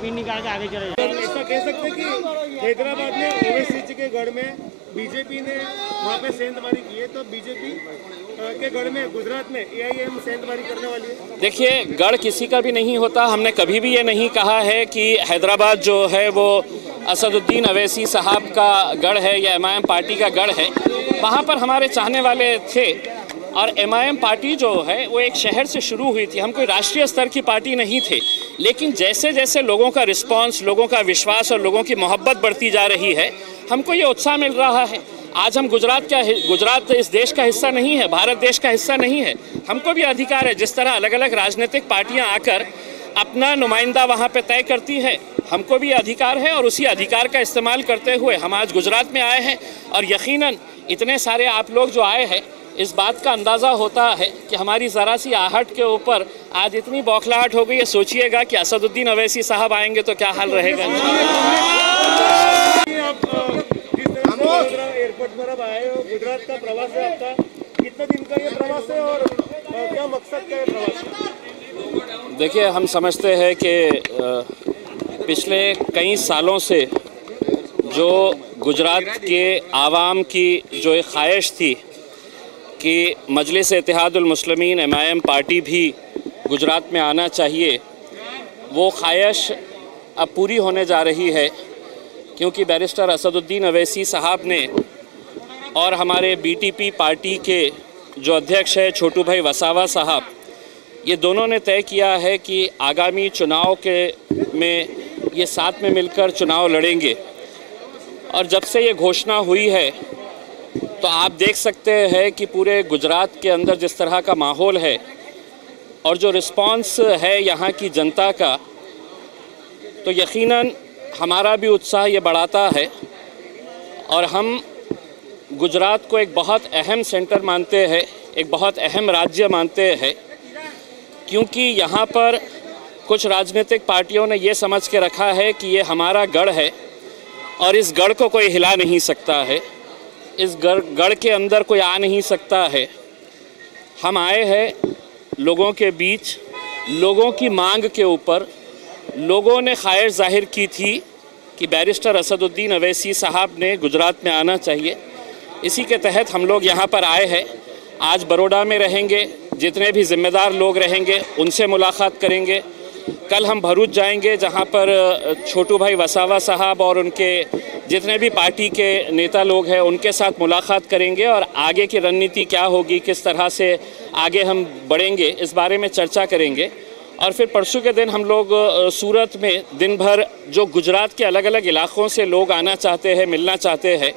पीन निकाल के आगे चले जाए। ऐसा कह सकते हैं कि हैदराबाद में ओवैसी के गढ़ में बीजेपी ने वहाँ पे सेंधमारी की है, तो बीजेपी के गढ़ में गुजरात में AIM सेंधमारी करने वाली है। देखिए, गढ़ किसी का भी नहीं होता। हमने कभी भी ये नहीं कहा है कि हैदराबाद जो है वो असदुद्दीन अवैसी साहब का गढ़ है या MIM पार्टी का गढ़ है। वहाँ पर हमारे चाहने वाले थे और MIM पार्टी जो है वो एक शहर से शुरू हुई थी। हम कोई राष्ट्रीय स्तर की पार्टी नहीं थे, लेकिन जैसे जैसे लोगों का रिस्पांस, लोगों का विश्वास और लोगों की मोहब्बत बढ़ती जा रही है, हमको ये उत्साह मिल रहा है। आज हम गुजरात इस देश का हिस्सा नहीं है, भारत देश का हिस्सा नहीं है। हमको भी अधिकार है, जिस तरह अलग अलग राजनीतिक पार्टियां आकर अपना नुमाइंदा वहां पे तय करती है, हमको भी अधिकार है और उसी अधिकार का इस्तेमाल करते हुए हम आज गुजरात में आए हैं। और यकीनन इतने सारे आप लोग जो आए हैं, इस बात का अंदाज़ा होता है कि हमारी ज़रा सी आहट के ऊपर आज इतनी बौखलाहट हो गई है। सोचिएगा कि असदुद्दीन अवैसी साहब आएंगे तो क्या हाल रहेगा। एयरपोर्ट पर अब आए हो, गुजरात का प्रवास है आपका, कितने दिन का ये प्रवास है और क्या मकसद का ये प्रवास? देखिए, हम समझते हैं कि पिछले कई सालों से जो गुजरात के आवाम की जो एक ख्वाहिश थी कि मजलिस इत्तेहादुल मुस्लिमीन MIM पार्टी भी गुजरात में आना चाहिए, वो ख्वाहिश अब पूरी होने जा रही है, क्योंकि बैरिस्टर असदुद्दीन अवैसी साहब ने और हमारे BTP पार्टी के जो अध्यक्ष है छोटू भाई वसावा साहब, ये दोनों ने तय किया है कि आगामी चुनाव में ये साथ में मिलकर चुनाव लड़ेंगे। और जब से ये घोषणा हुई है तो आप देख सकते हैं कि पूरे गुजरात के अंदर जिस तरह का माहौल है और जो रिस्पांस है यहाँ की जनता का, तो यकीनन हमारा भी उत्साह ये बढ़ाता है। और हम गुजरात को एक बहुत अहम सेंटर मानते हैं, एक बहुत अहम राज्य मानते हैं, क्योंकि यहाँ पर कुछ राजनीतिक पार्टियों ने ये समझ के रखा है कि ये हमारा गढ़ है और इस गढ़ को कोई हिला नहीं सकता है, इस गढ़ के अंदर कोई आ नहीं सकता है। हम आए हैं लोगों के बीच, लोगों की मांग के ऊपर। लोगों ने ख्वाहिश जाहिर की थी कि बैरिस्टर असदुद्दीन अवैसी साहब ने गुजरात में आना चाहिए। इसी के तहत हम लोग यहाँ पर आए हैं। आज बड़ौदा में रहेंगे, जितने भी ज़िम्मेदार लोग रहेंगे उनसे मुलाकात करेंगे। कल हम भरूच जाएंगे, जहाँ पर छोटू भाई वसावा साहब और उनके जितने भी पार्टी के नेता लोग हैं उनके साथ मुलाकात करेंगे और आगे की रणनीति क्या होगी, किस तरह से आगे हम बढ़ेंगे, इस बारे में चर्चा करेंगे। और फिर परसों के दिन हम लोग सूरत में दिन भर जो गुजरात के अलग अलग इलाक़ों से लोग आना चाहते हैं, मिलना चाहते हैं,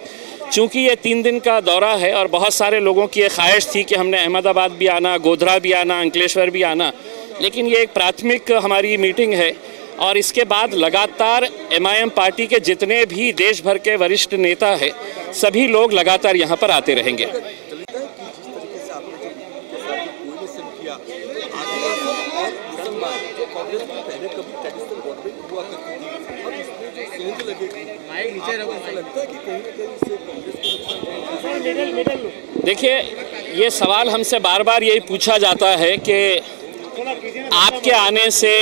चूँकि ये 3 दिन का दौरा है और बहुत सारे लोगों की ये ख्वाहिश थी कि हमने अहमदाबाद भी आना, गोधरा भी आना, अंकलेश्वर भी आना, लेकिन ये एक प्राथमिक हमारी मीटिंग है। और इसके बाद लगातार MIM पार्टी के जितने भी देश भर के वरिष्ठ नेता हैं, सभी लोग लगातार यहाँ पर आते रहेंगे। देखिए, ये सवाल हमसे बार बार यही पूछा जाता है कि आपके आने से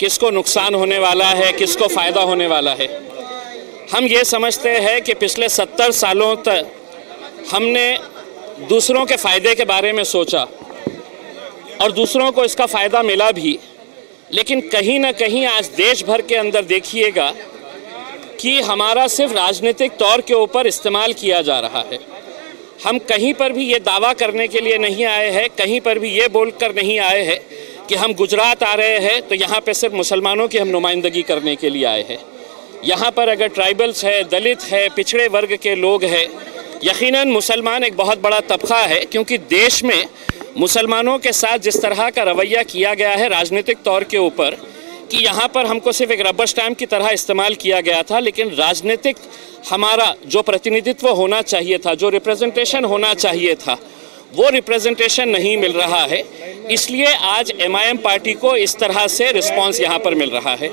किसको नुकसान होने वाला है, किसको फ़ायदा होने वाला है। हम ये समझते हैं कि पिछले 70 सालों तक हमने दूसरों के फ़ायदे के बारे में सोचा और दूसरों को इसका फ़ायदा मिला भी, लेकिन कहीं ना कहीं आज देश भर के अंदर देखिएगा कि हमारा सिर्फ राजनीतिक तौर के ऊपर इस्तेमाल किया जा रहा है। हम कहीं पर भी ये दावा करने के लिए नहीं आए हैं, कहीं पर भी ये बोलकर नहीं आए हैं कि हम गुजरात आ रहे हैं तो यहाँ पे सिर्फ मुसलमानों की हम नुमाइंदगी करने के लिए आए हैं। यहाँ पर अगर ट्राइबल्स है, दलित है, पिछड़े वर्ग के लोग हैं, यकीनन मुसलमान एक बहुत बड़ा तबका है, क्योंकि देश में मुसलमानों के साथ जिस तरह का रवैया किया गया है राजनीतिक तौर के ऊपर, कि यहाँ पर हमको सिर्फ एक रबर स्टैम्प की तरह इस्तेमाल किया गया था, लेकिन राजनीतिक हमारा जो प्रतिनिधित्व होना चाहिए था, जो रिप्रेजेंटेशन होना चाहिए था, वो रिप्रेजेंटेशन नहीं मिल रहा है, इसलिए आज MIM पार्टी को इस तरह से रिस्पांस यहाँ पर मिल रहा है।